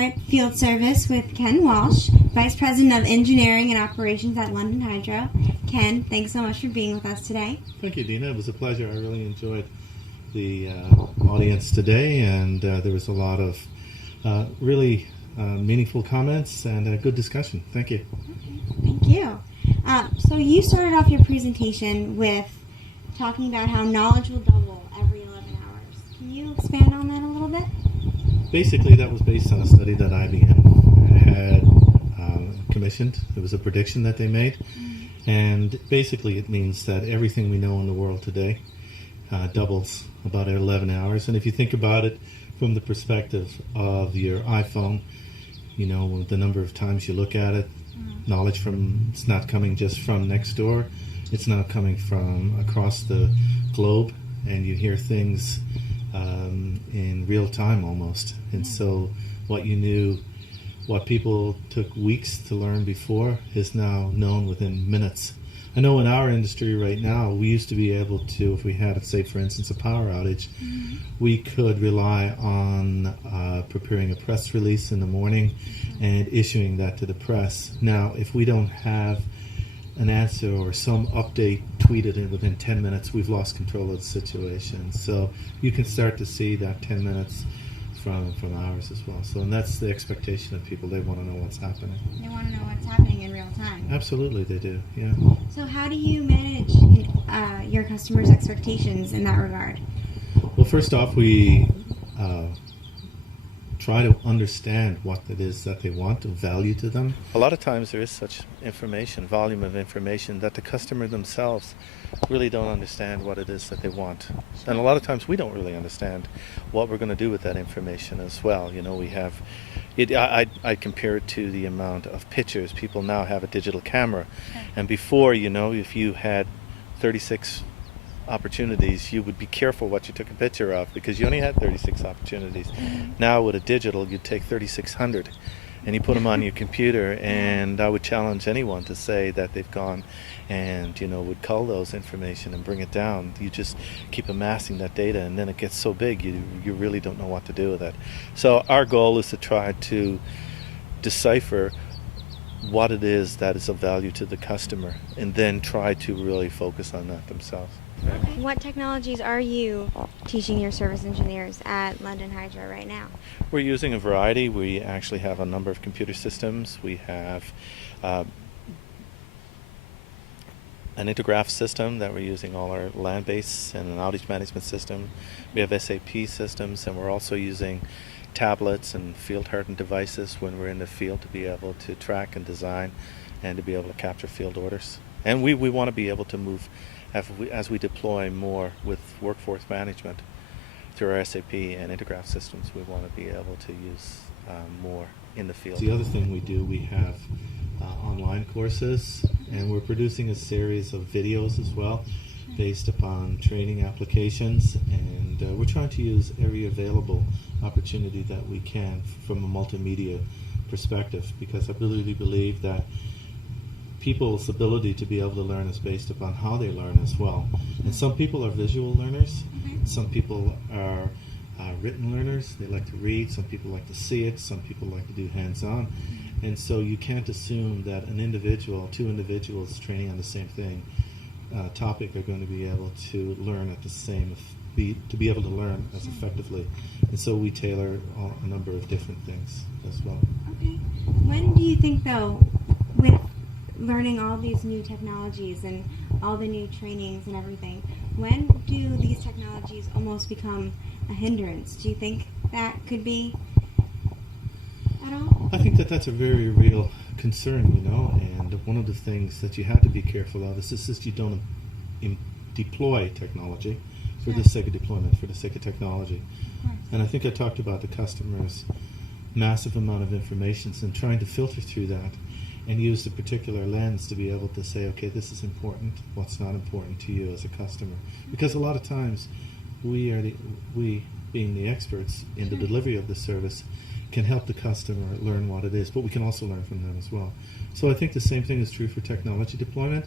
here at Field Service with Ken Walsh, Vice President of Engineering and Operations at LondonHyrdo. Ken, thanks so much for being with us today. Thank you, Dina. It was a pleasure. I really enjoyed the audience today, and there was a lot of really meaningful comments and a good discussion. Thank you. Okay, thank you. So you started off your presentation with talking about how knowledge will double every 11 hours. Can you expand on that a little bit? Basically, that was based on a study that IBM had commissioned. It was a prediction that they made. And basically, it means that everything we know in the world today doubles about 11 hours. And if you think about it from the perspective of your iPhone, you know, the number of times you look at it, knowledge it's not coming just from next door, it's now coming from across the globe, and you hear things in real time almost. And so what people took weeks to learn before is now known within minutes. I know in our industry right now, we used to be able to, if we had, say, for instance, a power outage, we could rely on preparing a press release in the morning and issuing that to the press. Now, if we don't have an answer or some update tweeted in within 10 minutes, we've lost control of the situation. So you can start to see that 10 minutes from hours as well. So, and that's the expectation of people. They want to know what's happening. They want to know what's happening in real time. Absolutely, they do, yeah. So how do you manage your customers' expectations in that regard? Well, first off, we try to understand what it is that they want, of value to them. A lot of times there is such volume of information, that the customer themselves really don't understand what it is that they want. And a lot of times we don't really understand what we're going to do with that information as well. You know, we have, I compare it to the amount of pictures. People now have a digital camera. And before, you know, if you had 36 opportunities, you would be careful what you took a picture of because you only had 36 opportunities. Now with a digital, you'd take 3,600 and you put them on your computer, and I would challenge anyone to say that they've gone and, you know, would cull those information and bring it down. You just keep amassing that data, and then it gets so big you really don't know what to do with it. So our goal is to try to decipher what it is that is of value to the customer, and then try to really focus on that themselves. Okay. What technologies are you teaching your service engineers at LondonHyrdo right now? We're using a variety. We actually have a number of computer systems. We have an Intergraph system that we're using all our land base, and an outage management system. We have SAP systems, and we're also using tablets and field-hardened devices when we're in the field to be able to track and design and to be able to capture field orders. And we want to be able to move as we deploy more with workforce management through our SAP and Intergraph systems. We want to be able to use more in the field. The other thing we do, we have online courses, and we're producing a series of videos as well based upon training applications, and we're trying to use every available opportunity that we can from a multimedia perspective, because I really believe that people's ability to be able to learn is based upon how they learn as well. And some people are visual learners, some people are written learners. They like to read, some people like to see it, some people like to do hands-on. And so you can't assume that two individuals training on the same thing, topic, are going to be able to learn at the same, to be able to learn as effectively. And so we tailor a number of different things as well. Okay. When do you think, though, with learning all these new technologies and all the new trainings and everything, when do these technologies almost become a hindrance? Do you think that could be at all? I think that that's a very real concern, you know, and one of the things that you have to be careful of is you don't deploy technology for the sake of deployment, for the sake of technology. And I think I talked about the customer's massive amount of information and trying to filter through that and use the particular lens to be able to say, okay, this is important, what's not important to you as a customer. Because a lot of times we being the experts in the delivery of the service can help the customer learn what it is, but we can also learn from them as well. So I think the same thing is true for technology deployment.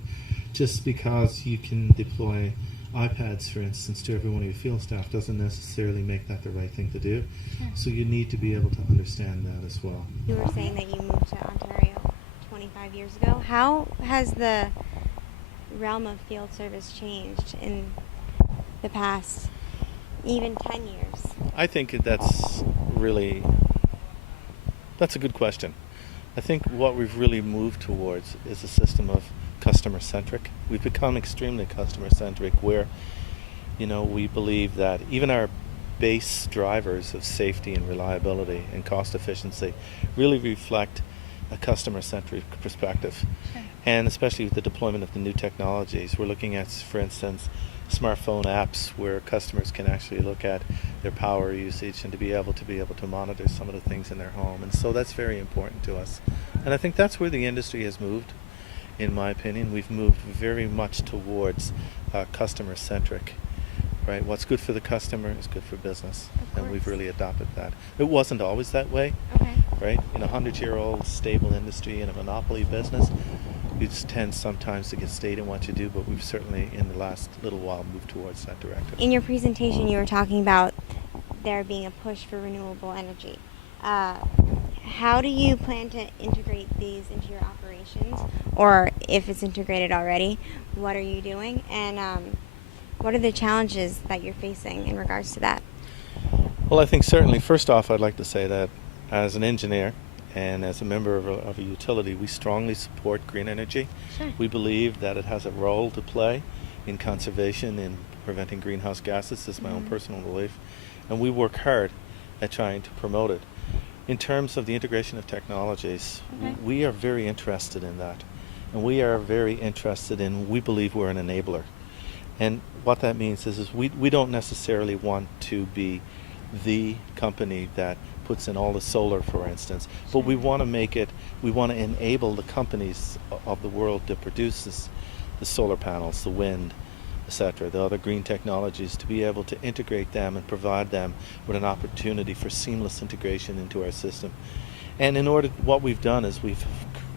Just because you can deploy iPads, for instance, to every one of your field staff doesn't necessarily make that the right thing to do. Sure. So you need to be able to understand that as well. You were saying that you moved to Ontario 25 years ago. How has the realm of field service changed in the past even 10 years? I think that's a good question. I think what we've really moved towards is a system of customer-centric. We've become extremely customer-centric where, we believe that even our base drivers of safety and reliability and cost efficiency really reflect a customer-centric perspective. Sure. And especially with the deployment of the new technologies, we're looking at, for instance, smartphone apps where customers can actually look at their power usage and to be able to monitor some of the things in their home. And so that's very important to us. And I think that's where the industry has moved, in my opinion. We've moved very much towards customer-centric. Right? What's good for the customer is good for business. And we've really adopted that. It wasn't always that way. Okay. Right? In a 100-year-old stable industry, in a monopoly business, you just tend sometimes to get stayed in what you do, but we've certainly in the last little while moved towards that directive. In your presentation, you were talking about there being a push for renewable energy. How do you plan to integrate these into your operations? Or if it's integrated already, what are you doing? And what are the challenges that you're facing in regards to that? Well, I think certainly, first off, I'd like to say that as an engineer and as a member of a utility, we strongly support green energy. Sure. We believe that it has a role to play in conservation, in preventing greenhouse gases. This is my own personal belief. And we work hard at trying to promote it. In terms of the integration of technologies, we are very interested in that. And we are very interested in, we believe we're an enabler. And what that means is we don't necessarily want to be the company that puts in all the solar, for instance, but we want to enable the companies of the world that produces the solar panels, the wind, etc., the other green technologies, to be able to integrate them and provide them with an opportunity for seamless integration into our system. And what we've done is we've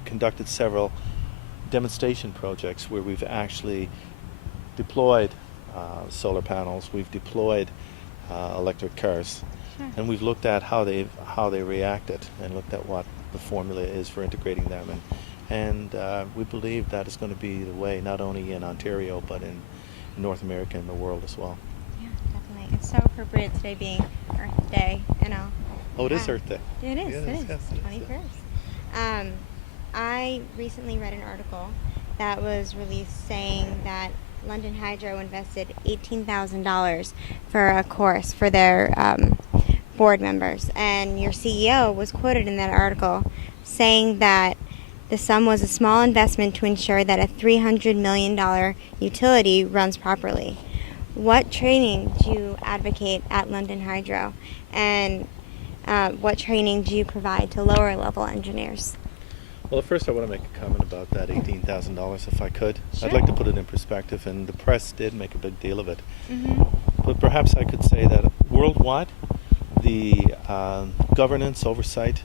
conducted several demonstration projects where we've actually deployed solar panels, we've deployed electric cars, and we've looked at how they reacted and looked at what the formula is for integrating them, and we believe that is going to be the way, not only in Ontario but in North America and the world as well. Yeah, definitely. It's so appropriate today being Earth Day, Oh, it is Earth Day. It is. Yes, it is. yes, 21st. I recently read an article that was released saying that LondonHyrdo invested $18,000 for a course for their board members, and your CEO was quoted in that article saying that the sum was a small investment to ensure that a $300 million utility runs properly. What training do you advocate at LondonHyrdo, and what training do you provide to lower level engineers? Well, first I want to make a comment about that $18,000, if I could. Sure. I'd like to put it in perspective, and the press did make a big deal of it. Mm-hmm. But perhaps I could say that worldwide, the governance, oversight,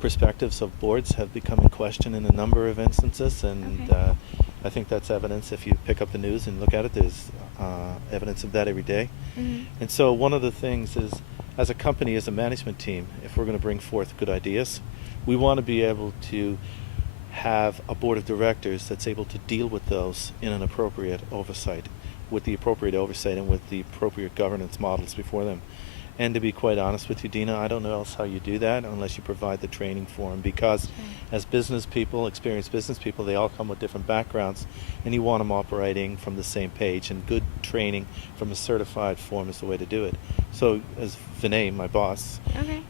perspectives of boards have become in question in a number of instances, and I think that's evidence. If you pick up the news and look at it, there's evidence of that every day. Mm-hmm. And so one of the things is, as a company, as a management team, if we're going to bring forth good ideas, we want to be able to have a board of directors that's able to deal with those in an appropriate oversight, with the appropriate oversight and with the appropriate governance models before them. And to be quite honest with you, Dina, I don't know else how you do that unless you provide the training for them, because as business people, experienced business people, they all come with different backgrounds, and you want them operating from the same page, and good training from a certified form is the way to do it. So as Vinay, my boss,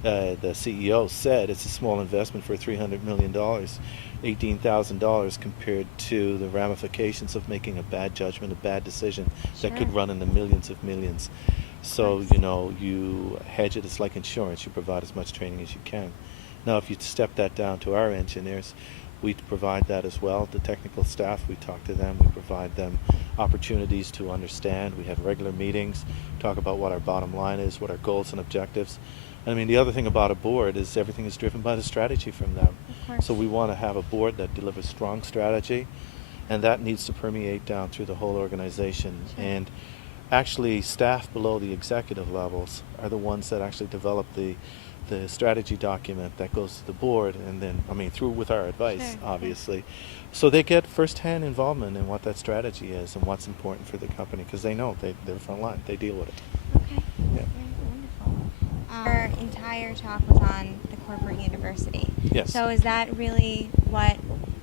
the CEO, said, it's a small investment for $300 million, $18,000 compared to the ramifications of making a bad judgment, a bad decision that could run into millions of millions. So, you hedge it. It's like insurance. You provide as much training as you can. Now, if you step that down to our engineers, we provide that as well. The technical staff, we talk to them. We provide them opportunities to understand. We have regular meetings, talk about what our bottom line is, what our goals and objectives. I mean, the other thing about a board is everything is driven by the strategy from them. So we want to have a board that delivers strong strategy, and that needs to permeate down through the whole organization. Sure. And actually, staff below the executive levels are the ones that actually develop the strategy document that goes to the board, and then, I mean, through with our advice, Sure, obviously. So they get first-hand involvement in what that strategy is and what's important for the company, because they know they're front line. They deal with it. Okay. Yeah. Wonderful. Our entire talk was on the corporate university. Yes. So is that really what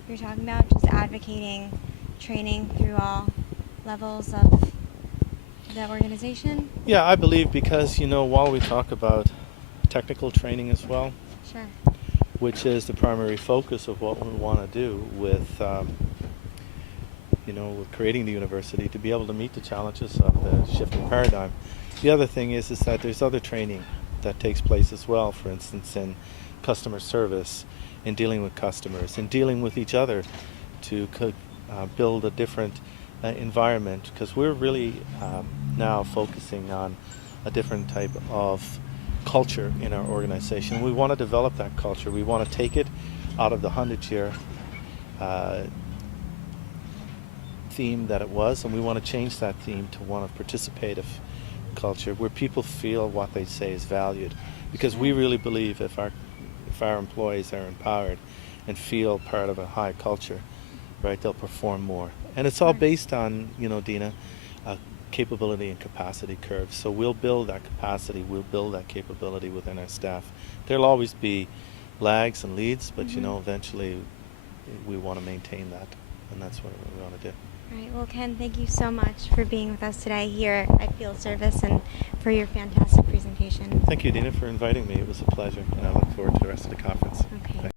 you're talking about? Just advocating training through all levels of the organization? Yeah, I believe, because, while we talk about technical training as well, Sure. which is the primary focus of what we want to do with, with creating the university to be able to meet the challenges of the shifting paradigm. The other thing is that there's other training that takes place as well, for instance, in customer service, in dealing with customers, in dealing with each other to build a different environment, because we're really now focusing on a different type of culture in our organization. We want to develop that culture. We want to take it out of the 100-year theme that it was, and we want to change that theme to one of participative culture, where people feel what they say is valued. Because we really believe if our employees are empowered and feel part of a high culture, right, they'll perform more. And it's all based on, Dina, capability and capacity curves. So we'll build that capacity, we'll build that capability within our staff. There'll always be lags and leads, but eventually we want to maintain that, and that's what we want to do. All right. Well, Ken, thank you so much for being with us today here at Field Service and for your fantastic presentation. Thank you, Dina, for inviting me. It was a pleasure, and I look forward to the rest of the conference. Okay. Thanks.